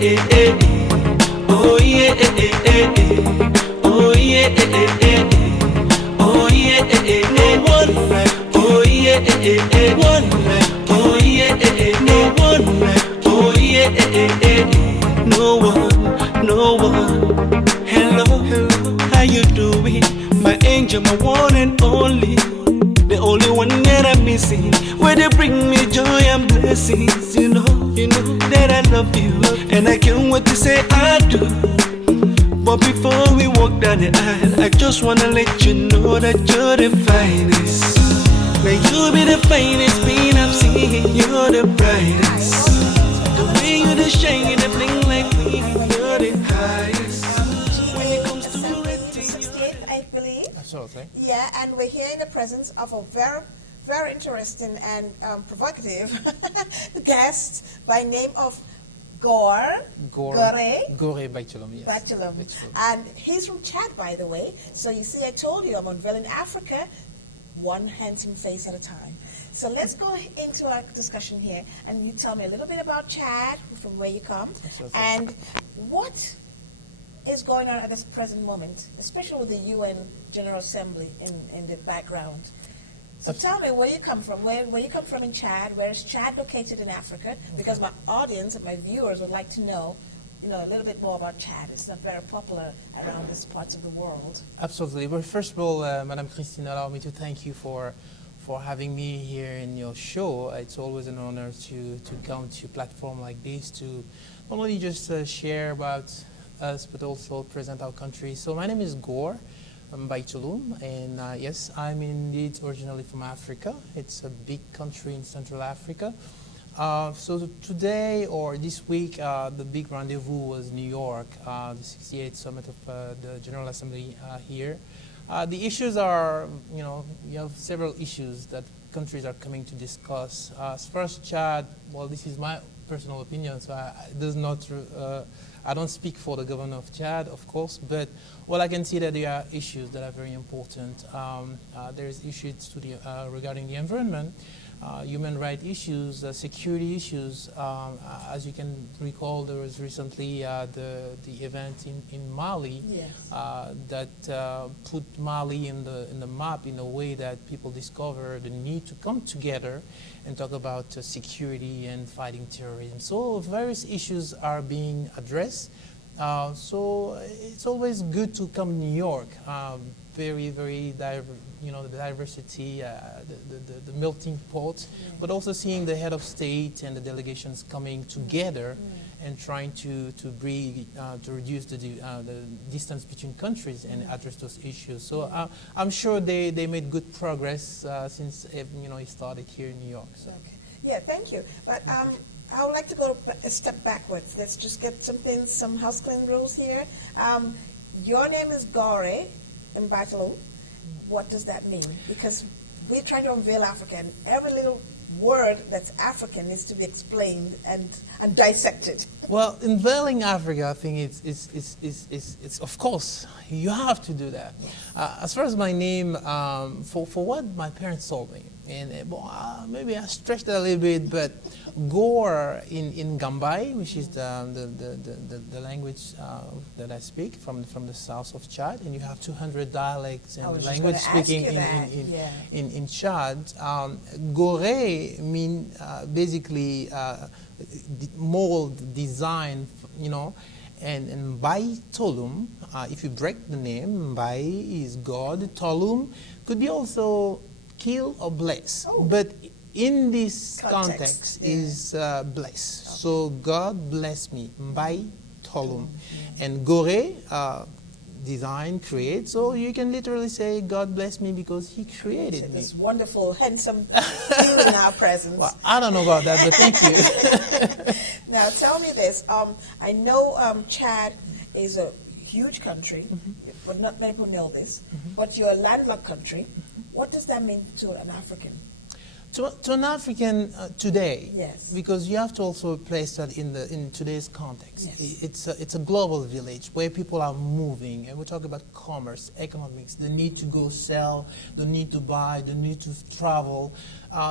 Oh yeah, oh yeah, oh yeah, no one like, oh yeah, one like, oh yeah, no one like, oh yeah, no one, no one. Hello, how you doing? My angel, my one and only, the only one that I'm missing. Where they bring me joy and blessings, you know that I love you, and I can't wait to say I do. But before we walk down the aisle, I just wanna let you know that you're the finest. May you be the finest being I've seen. You're the brightest. The way you the shine, you the bling like me. You're the highest. When it comes to The 16th, I believe. Absolutely. Yeah, and we're here in the presence of a very, very interesting and provocative guest by name of Gore. Gore Mbaitoloum, yes. Mbaitoloum. And he's from Chad, by the way. So you see, I told you I'm unveiling Africa, one handsome face at a time. So let's go into our discussion here, and you tell me a little bit about Chad, from where you come, and what is going on at this present moment, especially with the UN General Assembly in the background. So tell me where you come from, where you come from in Chad, where is Chad located in Africa? Because my audience and my viewers would like to know, a little bit more about Chad. It's not very popular around these parts of the world. Absolutely. Well, first of all, Madam Christine, allow me to thank you for having me here in your show. It's always an honor to come to a platform like this to not only just share about us, but also present our country. So my name is Gore Mbaitoloum, and yes, I'm indeed originally from Africa. It's a big country in Central Africa. So today or this week, the big rendezvous was New York, the 68th summit of the General Assembly here. The issues are, you have several issues that countries are coming to discuss. As far as Chad, well, this is my personal opinion, so I don't speak for the government of Chad, of course, but well, I can see that there are issues that are very important. There is issues regarding the environment, human rights issues, security issues. As you can recall, there was recently the event in Mali, Yes. that put Mali in the map in a way that people discover the need to come together and talk about security and fighting terrorism. So various issues are being addressed. So it's always good to come to New York. Very, very, the diversity, the melting pot, but also seeing the head of state and the delegations coming together and trying to reduce the distance between countries and address those issues. So I'm sure they made good progress since it started here in New York. So. Okay. Yeah, thank you. But I would like to go a step backwards. Let's just get some house cleaning rules here. Your name is Gore Mbaitoloum. What does that mean? Because we're trying to unveil Africa, and every little word that's African needs to be explained and dissected. Well, unveiling Africa, I think it's of course you have to do that. As far as my name, for what my parents told me, and maybe I stretched it a little bit, but Gore in Gambai, which is the language that I speak from the south of Chad, and you have 200 dialects and language speaking in Chad. Gore mean basically mold, design, and Mbaitoloum, if you break the name, Mbai is God, Toloum could be also kill or bless, but in this context is bless. Okay. So God bless me, Mbaitoloum, and Gore, design, create. So you can literally say God bless me because He created me. This wonderful, handsome you in our presence. Well, I don't know about that, but thank you. Now tell me this. I know Chad is a huge country, but not many people know this. But you're a landlocked country. What does that mean to an African? To an African today, Yes. because you have to also place that in today's context. Yes. It's a global village where people are moving, and we talk about commerce, economics, the need to go sell, the need to buy, the need to travel.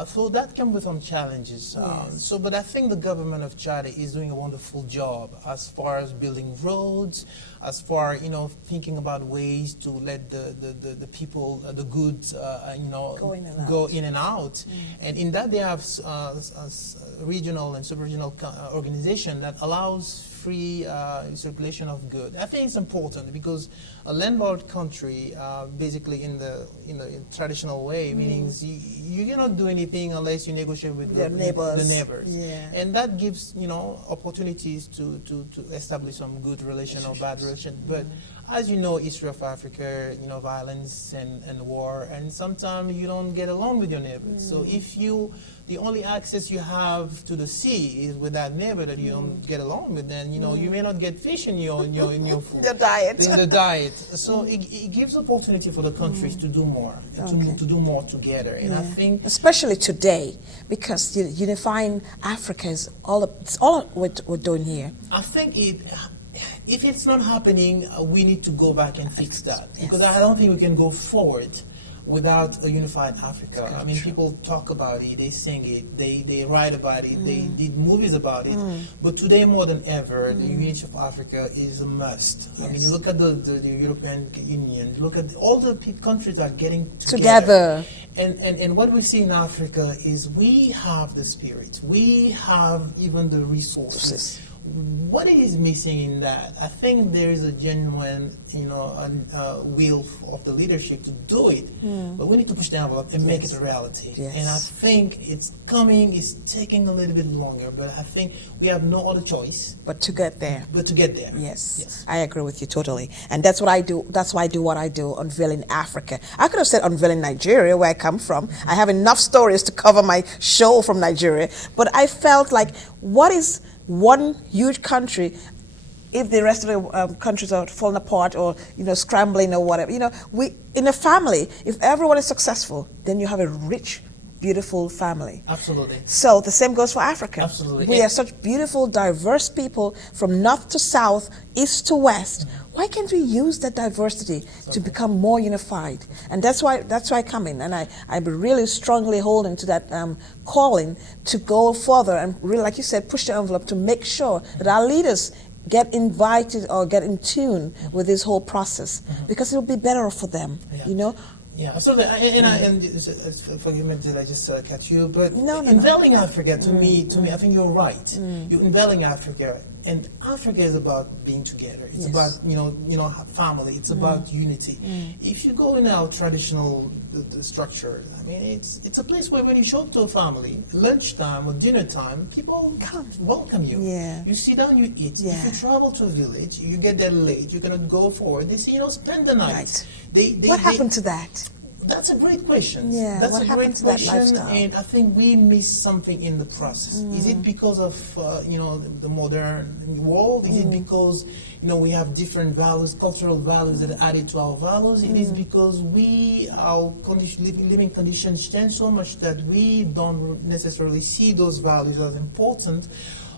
So that comes with some challenges. Yes. But I think the government of Chad is doing a wonderful job as far as building roads, as far thinking about ways to let the people, the goods, go in and out. And in that they have regional and sub-regional organization that allows free circulation of goods. I think it's important because a landlocked country, basically in the traditional way, means you cannot do anything unless you negotiate with the neighbors. Yeah. And that gives opportunities to establish some good relation or bad relation. But as you know, history of Africa, violence and war, and sometimes you don't get along with your neighbors. So if the only access you have to the sea is with that neighbor that you don't get along with, then you may not get fish in your food. The diet. In the diet. So it gives opportunity for the countries to do more, to do more together. And I think, especially today, because unifying Africa is it's all we're doing here. I think if it's not happening, we need to go back and fix that, because I don't think we can go forward without a unified Africa. I mean, people talk about it, they sing it, they write about it, they did movies about it. But today more than ever, the unity of Africa is a must. I mean, look at the European Union, look at all the countries are getting together. And what we see in Africa is we have the spirit, we have even the resources. What is missing in that? I think there is a genuine, will of the leadership to do it, but we need to push the envelope and make it a reality. Yes. And I think it's coming. It's taking a little bit longer, but I think we have no other choice but to get there. Yes. I agree with you totally, and that's what I do. That's why I do what I do. Unveiling Africa. I could have said Unveiling Nigeria, where I come from. I have enough stories to cover my show from Nigeria, but I felt like, what is one huge country if the rest of the countries are falling apart or scrambling or whatever? We in a family, if everyone is successful, then you have a rich, beautiful family. Absolutely. So the same goes for Africa. Absolutely. We are such beautiful, diverse people from north to south, east to west. Why can't we use that diversity to become more unified? And that's why I come in, and I'm really strongly holding to that calling to go further and really, like you said, push the envelope to make sure that our leaders get invited or get in tune with this whole process, because it will be better for them, Yeah, absolutely. And forgive me that I just cut you, but No. Unveiling Africa, to me, I think you're right. You're Unveiling Africa, and Africa is about being together. It's about family. It's about unity. If you go in our traditional structure, I mean, it's a place where when you show up to a family, lunchtime or dinner time, people welcome you. Yeah. You sit down, you eat. Yeah. If you travel to a village, you get there late, you cannot go forward. They say, spend the night. Right. What happened to that? That's a great question. Yeah, that's what a happened great to that question, lifestyle? and I think we miss something in the process. Is it because of the modern world? Is it because we have different values, cultural values that are added to our values? It is because our living conditions change so much that we don't necessarily see those values as important,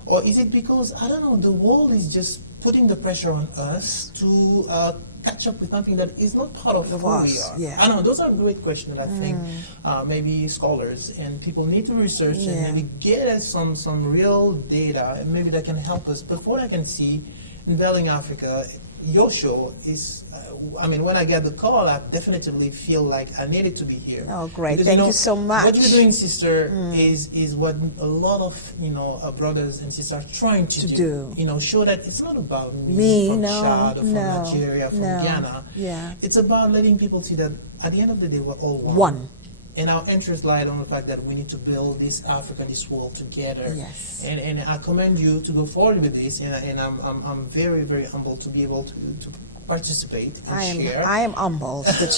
or is it because the world is just putting the pressure on us to catch up with something that is not part of who we are? Yeah. I know, those are great questions that I think maybe scholars and people need to research and maybe get us some real data, and maybe that can help us. But what I can see, Unveiling Africa, your show is, when I get the call, I definitely feel like I needed to be here. Oh, great. Because, Thank you so much. What you're doing, sister, is what a lot of brothers and sisters are trying to do. Show that it's not about me from Chad or from Nigeria, from Ghana. Yeah. It's about letting people see that at the end of the day, we're all One. And our interests lie on the fact that we need to build this Africa, this world together. Yes. And I commend you to go forward with this, and I'm very, very humbled to be able to participate and share. I am humbled that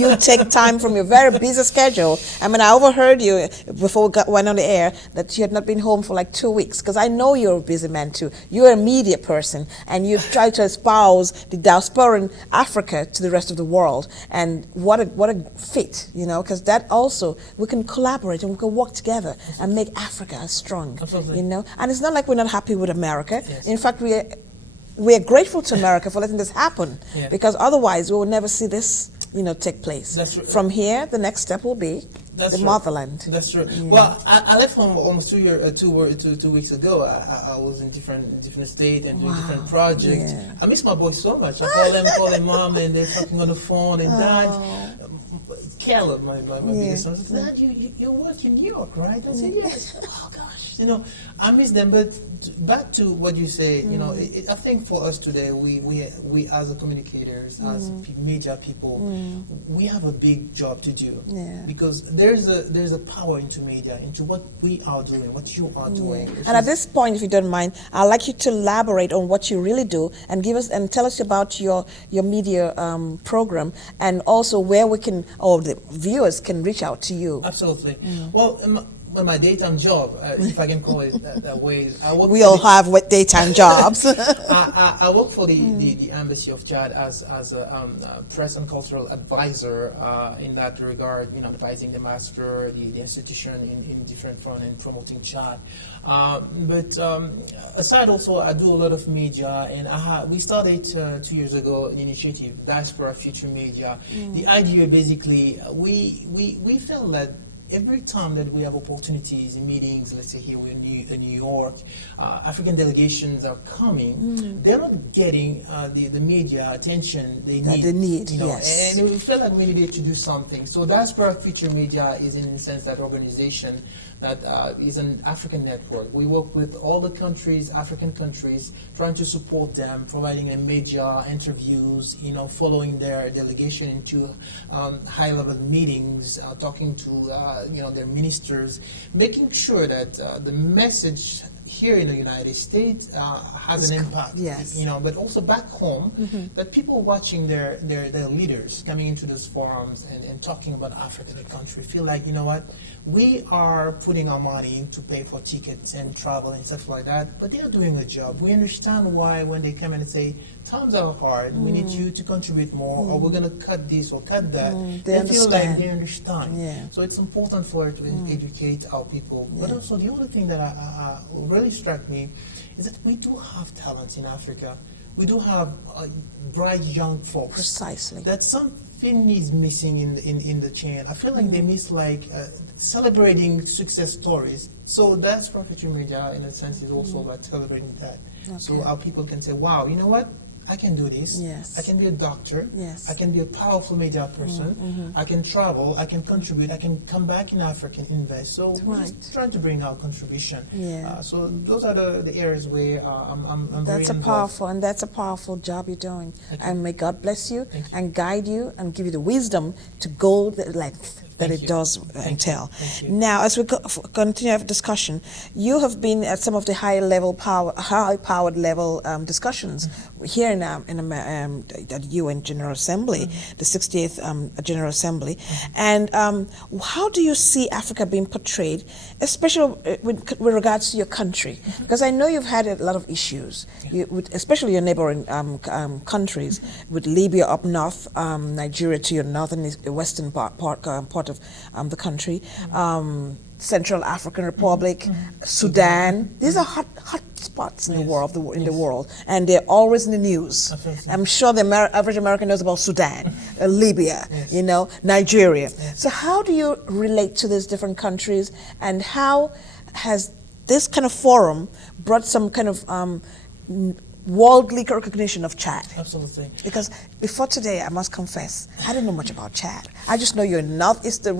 you take time from your very busy schedule. I mean, I overheard you before we went on the air that you had not been home for like 2 weeks, because I know you're a busy man too. You're a media person, and you try to espouse the diaspora in Africa to the rest of the world. And what a fit, you know, because that also, we can collaborate and we can work together and make Africa strong. Absolutely. You know, and it's not like we're not happy with America. Yes. In fact, we're grateful to America for letting this happen, Yeah. because otherwise we will never see this, you know, take place. That's true. From here, the next step will be the motherland. That's true. Well, I left home almost 2 weeks ago. I was in different state and doing different projects. Yeah. I miss my boys so much. I call them mom, and they're talking on the phone, and dad. Caleb, my biggest son, said, Dad, you work in New York, right? I said, yes. Oh, gosh. You know, I miss them. But back to what you say, you know, I think for us today, we as a communicators, as media people, we have a big job to do. Yeah. Because there's a power into media, into what we are doing, what you are doing. And at this point, if you don't mind, I'd like you to elaborate on what you really do and give us and tell us about your media program, and also where we can, or the viewers can reach out to you. Absolutely. Well, my daytime job, if I can call it that way, We all have daytime jobs. I work for the Embassy of Chad as a press and cultural advisor in that regard, you know, advising the master, the institution in different front and promoting Chad. But aside also, I do a lot of media, and we started 2 years ago an initiative, Diaspora Future Media. The idea basically, we felt that every time that we have opportunities in meetings, let's say here we're in New York, African delegations are coming, they're not getting the media attention they need. You know, yes. And we felt like we needed to do something. So Diaspora Future Media is, in a sense, that organization that is an African network. We work with all the countries, African countries, trying to support them, providing them media interviews, you know, following their delegation into high-level meetings, talking to you know, their ministers, making sure that the message here in the United States has an impact. Yes. You know, but also back home, that people watching their leaders coming into those forums and talking about Africa, the country, feel like, you know what, we are putting our money in to pay for tickets and travel and stuff like that, but they are doing a job. We understand why when they come in and say, times are hard, we need you to contribute more, or we're going to cut this or cut that. They feel like they understand. Yeah. So it's important for us to educate our people. But also the other thing that really struck me is that we do have talents in Africa. We do have bright young folks. Precisely. That something is missing in the chain. I feel like they miss like celebrating success stories. So that's Future Media, in a sense, is also about celebrating that. Okay. So our people can say, wow, you know what? I can do this. Yes. I can be a doctor. Yes. I can be a powerful media person. I can travel. I can contribute. I can come back in Africa and invest. So we're just trying to bring our contribution. Yeah. So those are the areas where I'm very involved. That's a powerful job you're doing. And may God bless you and guide you and give you the wisdom to go the length that it does entail. Now, as we continue our discussion, you have been at some of the high-powered level discussions here in the UN General Assembly, the 68th General Assembly. And how do you see Africa being portrayed, especially with regards to your country? Because I know you've had a lot of issues, especially your neighboring countries, with Libya up north, Nigeria to your northern western part of the country, Central African Republic, Sudan. These are hot spots in the world, and they're always in the news. I'm sure the average American knows about Sudan, Libya, you know, Nigeria. So how do you relate to these different countries, and how has this kind of forum brought some kind of worldly recognition of Chad? Absolutely. Because before today, I must confess, I didn't know much about Chad. I just know you're in northeastern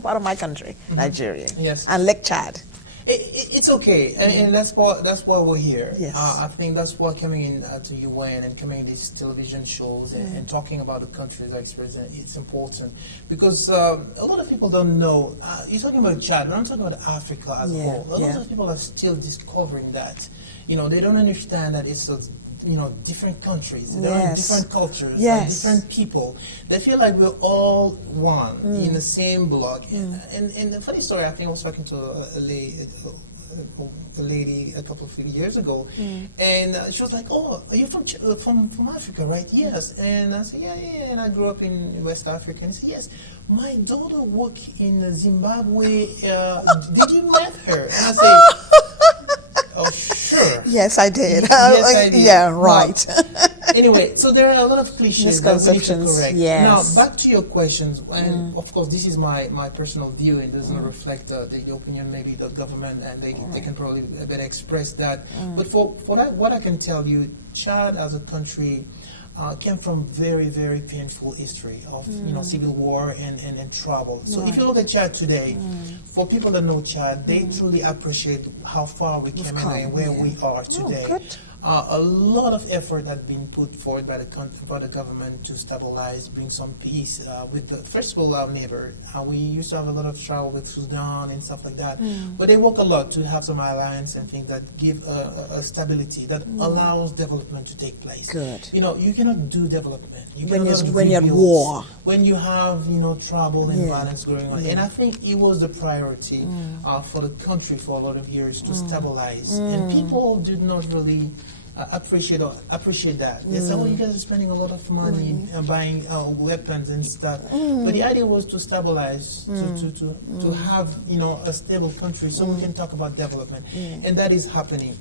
part of my country, Nigeria, and Lake Chad. It's okay, and that's why we're here. Yes. I think that's why coming in to UN and coming in these television shows and talking about the countries I experience, it's important, because a lot of people don't know. You're talking about Chad, but I'm talking about Africa as a whole. A lot of people are still discovering that. You know, they don't understand that it's different countries. They're in Yes. different cultures, Yes. different people. They feel like we're all one in the same block. And the funny story, I think I was talking to a lady a couple of years ago, and she was like, "Oh, are you from Africa, right?" "Yes." And I said, "Yeah, yeah." And I grew up in West Africa. And he said, "Yes, my daughter worked in Zimbabwe. Did you met her?" And I said, "Oh, sure." Yes, I did. Yes, I did. Yeah, right. Anyway, so there are a lot of cliches that we need to Misconceptions, correct. yes. Now, back to your questions, and of course, this is my personal view and doesn't reflect the opinion maybe the government, and they can probably better express that. But for that, what I can tell you, Chad as a country came from very, very painful history of civil war and trouble. So if you look at Chad today, for people that know Chad, they truly appreciate how far we came and where we are today. Good. A lot of effort has been put forward by the government to stabilize, bring some peace with first of all, our neighbor. We used to have a lot of trouble with Sudan and stuff like that, but they work a lot to have some alliance and things that give a stability that allows development to take place. Good. You cannot do development When you're at war. when you have trouble and violence going on. And I think it was the priority for the country for a lot of years to stabilize, and people did not really appreciate that. They say, "Oh, you guys are spending a lot of money buying weapons and stuff." But the idea was to stabilize, to have a stable country, so we can talk about development, and that is happening.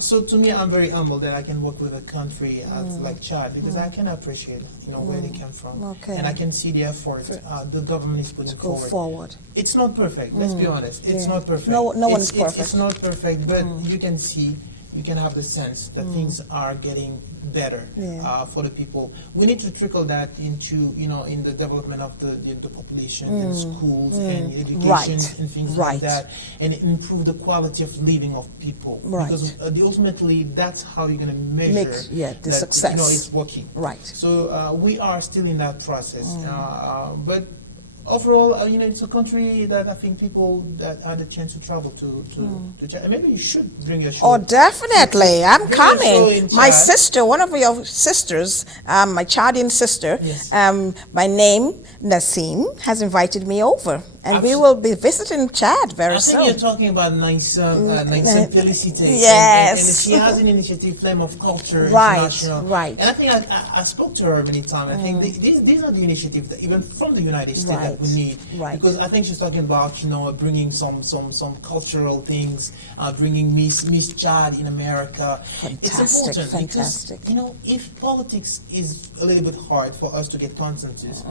So to me, I'm very humbled that I can work with a country like Chad, because I can appreciate where they came from, Okay. and I can see the effort the government is putting Go forward. It's not perfect. Let's be honest. It's not perfect. No one is It's perfect. It's not perfect, but you can have the sense that things are getting better for the people. We need to trickle that into, in the development of the population and schools and education Right. and things Right. like that, and improve the quality of living of people. Right. Because ultimately, that's how you're going to measure the that, success. it's working. Right. So we are still in that process, but overall, it's a country that I think people that had a chance to travel to Chad. Maybe you should bring your show. Oh, definitely. I'm Bring a show coming. in My Chad. sister, one of your sisters, my Chadian sister, Yes. by name Nassim, has invited me over. And we Abso- will be visiting Chad very I think soon. you're talking about Naisam Felicite. Yes. And she has an initiative, Flame of Culture Right, International. right. And I think I spoke to her many times. I think these are the initiatives that even from the United States that we need. Right. Because I think she's talking about, bringing some cultural things, bringing Miss Chad in America. It's Fantastic, important fantastic. because, if politics is a little bit hard for us to get consensus,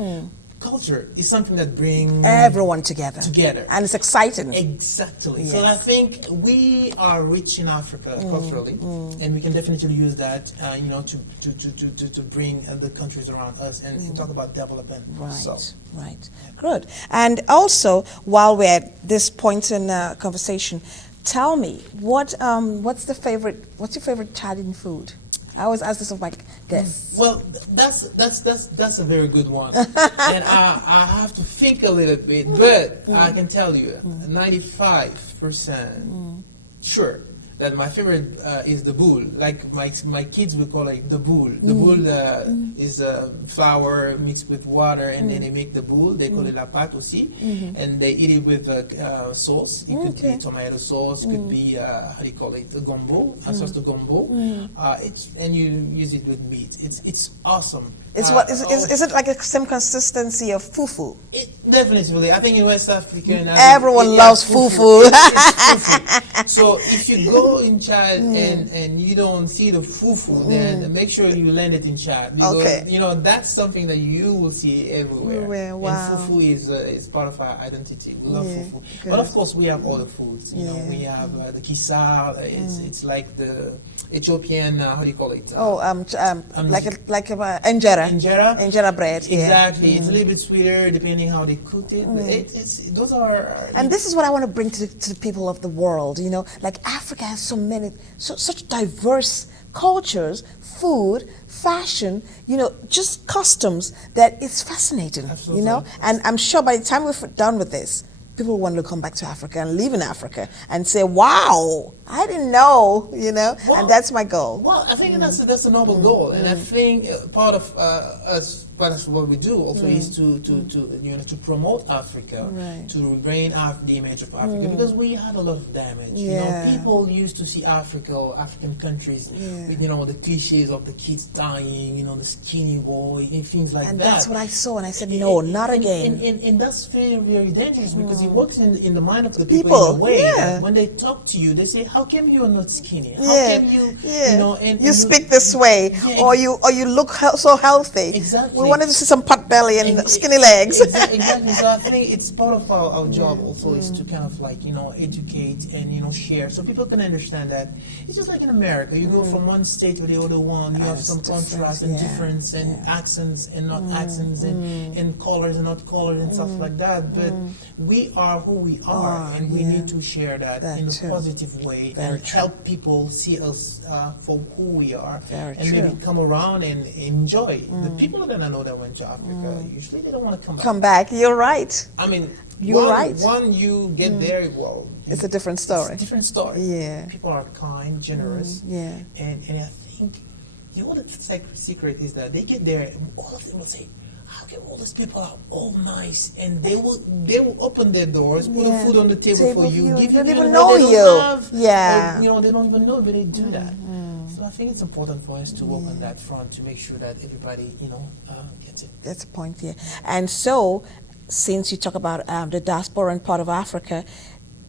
culture is something that brings Everyone together. Together. And it's exciting. Exactly. So Yes. I think we are rich in Africa culturally, and we can definitely use that, to bring the countries around us and talk about development. Right, So, right. Good. And also, while we're at this point in the conversation, tell me, what's your favorite Chadian food? I always ask this of my guests. well, that's a very good one, and I have to think a little bit, but I can tell you, 95% sure that my favorite is the boule. Like my kids will call it the boule. The boule is flour mixed with water, and then they make the boule. They call it la pâte aussi, and they eat it with sauce. It could be tomato sauce. It could be how do you call it? A gombo, a sauce de gombo. And you use it with meat. It's awesome. Is it like a same consistency of fufu? Definitely. I think in West Africa, Everyone loves fufu. It's fufu. So if you go in Chad and you don't see the fufu, then make sure you land it in Chad. Because, Okay. That's something that you will see everywhere. Everywhere, wow. And fufu is part of our identity. We love fufu. good. But of course, we have other foods. We have the kisar. It's like the Ethiopian, how do you call it? Like injera. Injera bread. Yeah. Exactly. It's a little bit sweeter depending how they cook it. But those are. And this is what I want to bring to the people of the world. Like Africa has such diverse cultures, food, fashion, just customs that it's fascinating. Absolutely. And I'm sure by the time we're done with this, people want to come back to Africa and live in Africa and say, wow, I didn't know, Well, and that's my goal. Well, I think that's a noble goal, and I think part of us, part of what we do also is to promote Africa, Right. to regain the image of Africa, because we had a lot of damage. Yeah. People used to see Africa or African countries with the cliches of the kids dying, the skinny boy and things like And that. that's what I saw, and I said, no, not again. And that's very, very dangerous because it works in the mind of the people in a way that when they talk to you, they say, "How come you are not skinny? How come you, and you speak this way, Yeah, or you look so healthy." Exactly. We wanted to see some pot belly and skinny legs. Exactly. So I think it's part of our job also is to kind of educate and share so people can understand that it's just like in America. You go from one state to the other one, you have some contrast and difference and accents and not accents and colors and not colors and stuff like that. But we are who we are, and we need to share that in a positive way and help people see us for who we are, and maybe come around and enjoy. The people that I know that went to Africa, usually they don't want to come back. Come back. You're right. I mean, You're right. One, you get there, well, It's a different story. It's a different story. Yeah. People are kind, generous. Yeah. And I think the other secret is that they get there and all of them will say, how come all these people are all nice, and they will open their doors, put food on the table for you, give you don't even what know they don't you. have, Yeah. or, they don't even know, but they do that. So I think it's important for us to work on that front to make sure that everybody gets it. That's a point, yeah. And so, since you talk about the diaspora and part of Africa,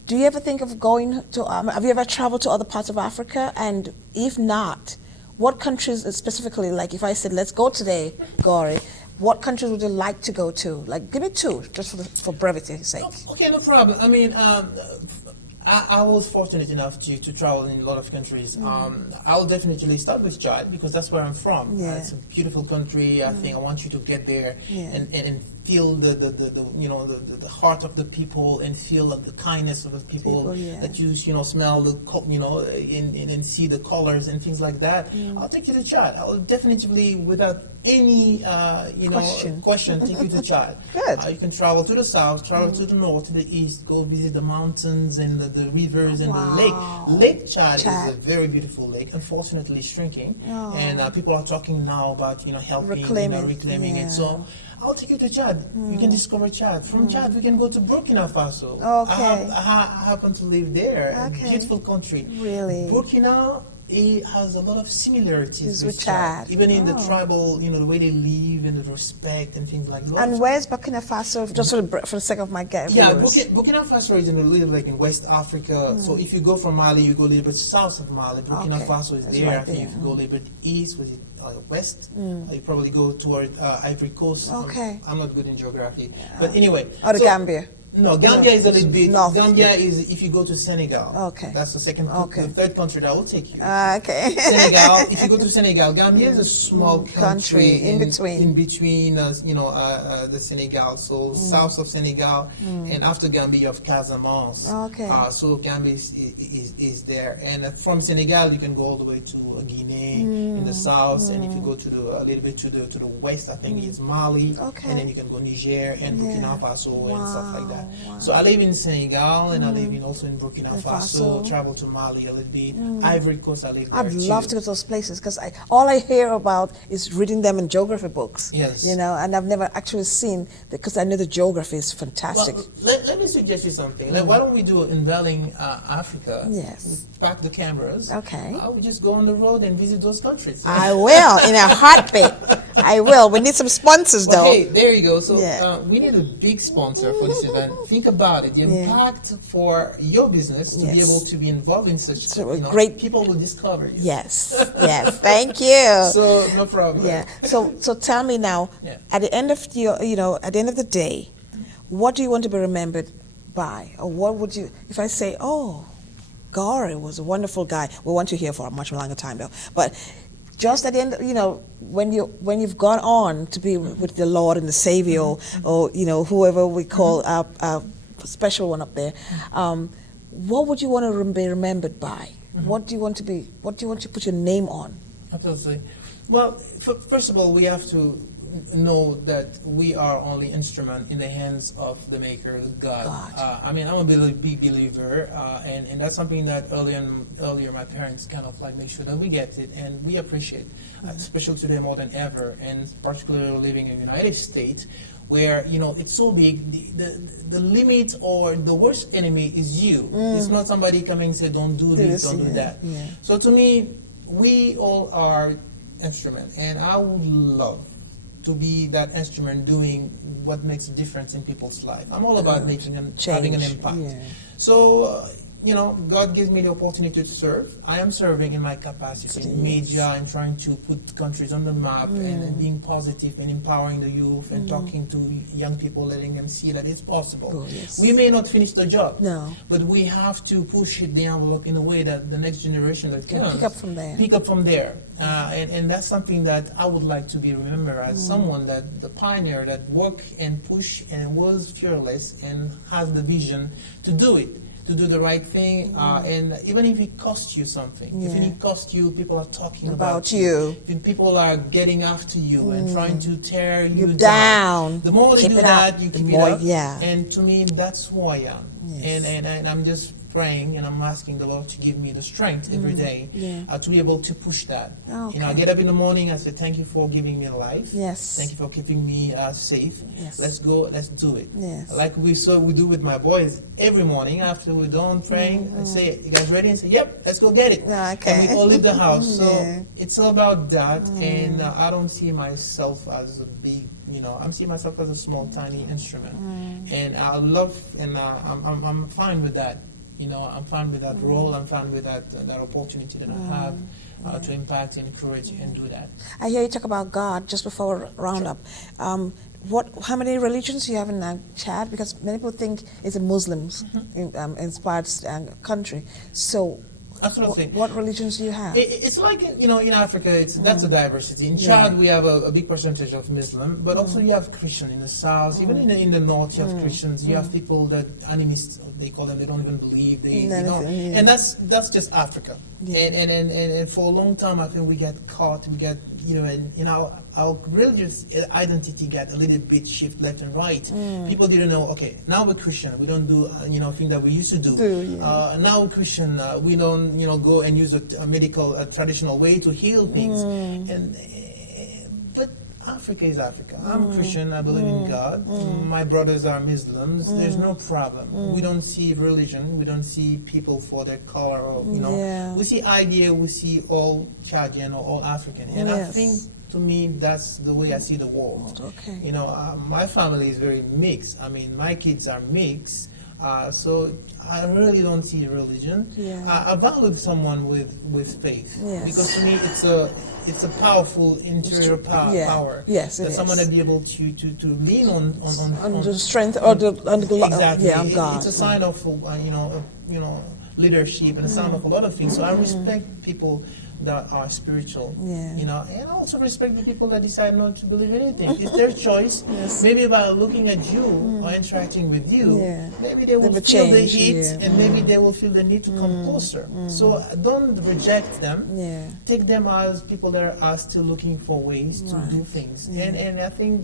do you ever think of going to, have you ever traveled to other parts of Africa? And if not, what countries specifically, like if I said, let's go today, Gore, what countries would you like to go to? Like, give me two, just for brevity's sake. Okay, no problem. I mean, I was fortunate enough to travel in a lot of countries. I'll definitely start with Chad because that's where I'm from. Yeah. It's a beautiful country. I think I want you to get there and feel the heart of the people and feel the kindness of the people that you smell and see the colors and things like that. I'll take you to Chad. I'll definitely, without any question, take you to Chad. Good. You can travel to the south, travel to the north, to the east, go visit the mountains and the rivers and the lake. Lake Chad is a very beautiful lake. Unfortunately, shrinking, and people are talking now about helping reclaiming it. So I'll take you to Chad. You can discover Chad. From Chad, we can go to Burkina Faso. Okay. I happen to live there. Okay. Beautiful country. Really? Burkina, it has a lot of similarities with Chad. Even in the tribal, the way they live and the respect and things like that. And where's Burkina Faso? Just for the sake of my guess. Yeah, Burkina Faso is in a little like in West Africa. So if you go from Mali, you go a little bit south of Mali. Burkina Faso is there. Right I think if you go a little bit east, was it west? You probably go toward Ivory Coast. Okay. I'm not good in geography, but anyway. Or the Gambia. No, Gambia is a little bit. North. Gambia is if you go to Senegal. Okay. That's the second, the third country that will take you. Okay. Senegal. If you go to Senegal, Gambia is a small country in between. In between, the Senegal. So south of Senegal, and after Gambia, you have Casamance. Okay. So Gambia is there, and from Senegal you can go all the way to Guinea in the south, and if you go to a little bit to the west, I think it's Mali, Okay. and then you can go Niger and Burkina Faso and stuff like that. Wow. So I live in Senegal, and I live also in Burkina Faso. Travel to Mali a little bit. Ivory Coast, I live there I'd too. love to go to those places because all I hear about is reading them in geography books. Yes. And I've never actually seen because I know the geography is fantastic. Well, let me suggest you something. Like, why don't we do Unveiling Africa? Yes. Pack the cameras. Okay. I would just go on the road and visit those countries. I will in a heartbeat. I will. We need some sponsors though. Okay, there you go. So Yeah. we need a big sponsor for this event. Think about it. The impact for your business to be Yes. able to be involved in such great- people will discover you. Yes. Yes. Thank you. So no problem. Yeah. So tell me now, at the end of at the end of the day, what do you want to be remembered by, or what would you? If I say, oh, Gore was a wonderful guy, we want you here for a much longer time though. But just at the end, when you've gone on to be with the Lord and the Savior, or whoever we call our special one up there, what would you want to be remembered by? What do you want to be? What do you want to put your name on? Absolutely. Well, first of all, we have to know that we are only instrument in the hands of the Maker, God. I mean, I'm a big believer, and that's something that earlier my parents kind of like make sure that we get it, and we appreciate, especially today more than ever, and particularly living in the United States, where it's so big. The limit or the worst enemy is you. It's not somebody coming and say, don't do this, don't do that. Yeah. So to me, we all are instrument, and I would love to be that instrument doing what makes a difference in people's life. I'm all about having an impact. Yeah. So, God gives me the opportunity to serve. I am serving in my capacity in media and trying to put countries on the map and being positive and empowering the youth and talking to young people, letting them see that it's possible. Oh, yes. We may not finish the job, No. but we have to push it the envelope in a way that the next generation that comes pick up from there. Pick up from there. And that's something that I would like to be remembered as someone that the pioneer that worked and pushed and was fearless and has the vision to do it. To do the right thing, and even if it costs you something, if it costs you, people are talking about you. If people are getting after you and trying to tear you down. The more they do that, you keep it up. Yeah. And to me, that's who I am. Yes. And I'm just praying and I'm asking the Lord to give me the strength every day to be able to push that. Okay. I get up in the morning, I say, thank you for giving me life. Yes. Thank you for keeping me safe. Yes. Let's go, let's do it. Yes. Like we do with my boys every morning after we're done praying. I say, you guys ready? And say, yep, let's go get it. Okay. And we all leave the house. So it's all about that. And I don't see myself as a big, I'm seeing myself as a small, tiny instrument. And I love, and I'm fine with that. I'm fine with that role. I'm fine with that opportunity that I have to impact and encourage and do that. I hear you talk about God just before we round up. How many religions do you have in Chad? Because many people think it's a Muslims inspired country. So Absolutely. what religions do you have? It's like, in Africa, that's a diversity. In Chad, we have a big percentage of Muslim, but also you have Christian in the south. Even in the north, you have Christians. You have people that animists, they call them, they don't even believe. And that's just Africa. Yeah. And for a long time, I think we get caught, and our religious identity got a little bit shift left and right. People didn't know, okay, now we're Christian, we don't do, things that we used to do. Now we're Christian, we don't, go and use a medical, traditional way to heal things. But Africa is Africa. I'm Christian, I believe in God. My brothers are Muslims, there's no problem. We don't see religion, we don't see people for their color, or, we see idea, we see all Chadian or all African. And I think, to me, that's the way I see the world. Okay. My family is very mixed. I mean, my kids are mixed. So I really don't see religion. I value someone with faith because to me it's a powerful interior power. Yes, that someone will be able to lean on the strength or on God. It's a sign of leadership and a sign of a lot of things. So I respect people that are spiritual, and also respect the people that decide not to believe anything. It's their choice. Maybe by looking at you or interacting with you, maybe they will feel the heat, and maybe they will feel the need to come closer. So don't reject them. Take them as people that are still looking for ways to do things. And I think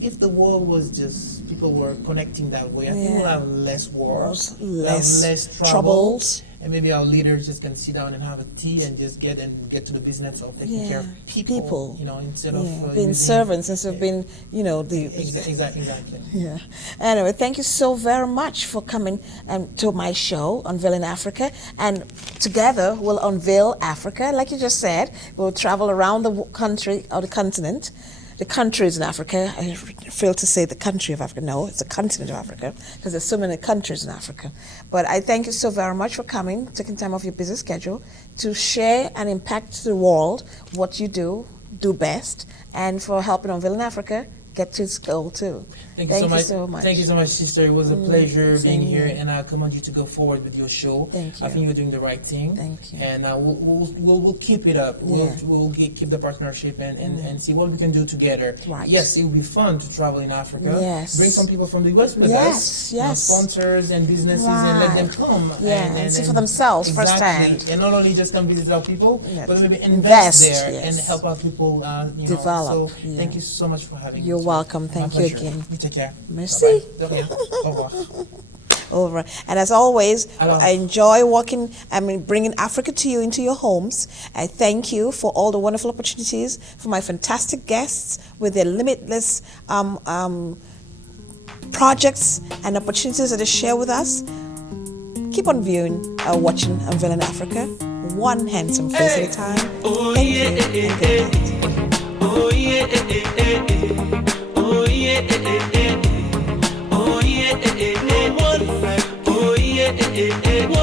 if the world was just people were connecting that way, I think we'll have less wars, less troubles. And maybe our leaders just can sit down and have a tea and just get to the business of taking care of people. Instead of being servants, instead of being, Exactly. Yeah. Anyway, thank you so very much for coming to my show, Unveiling Africa. And together we'll unveil Africa. Like you just said, we'll travel around the country or the continent. The countries in Africa, I fail to say the country of Africa. No, it's the continent of Africa, because there's so many countries in Africa. But I thank you so very much for coming, taking time off your busy schedule to share and impact the world what you do best, and for helping Unveiling Africa get to its goal too. Thank you so much. Thank you so much, sister. It was a pleasure being here, and I commend you to go forward with your show. Thank you. I think you're doing the right thing. Thank you. And we'll keep it up. Yeah. We'll keep the partnership and see what we can do together. Right. Yes, it will be fun to travel in Africa. Yes. Bring some people from the US with Yes. us. Sponsors and businesses, and let them come. Yeah, and see for themselves firsthand. And not only just come visit our people, but maybe invest there and help our people develop. So thank you so much for having me. You're welcome. Thank you again. You take care. Merci. Bye-bye. Au revoir. Over. And as always, I enjoy bringing Africa to you into your homes. I thank you for all the wonderful opportunities, for my fantastic guests with their limitless projects and opportunities that they share with us. Keep on watching Unveiling Africa, one handsome face at a time. Thank you and good night. Oh yeah, oh yeah, oh yeah, one.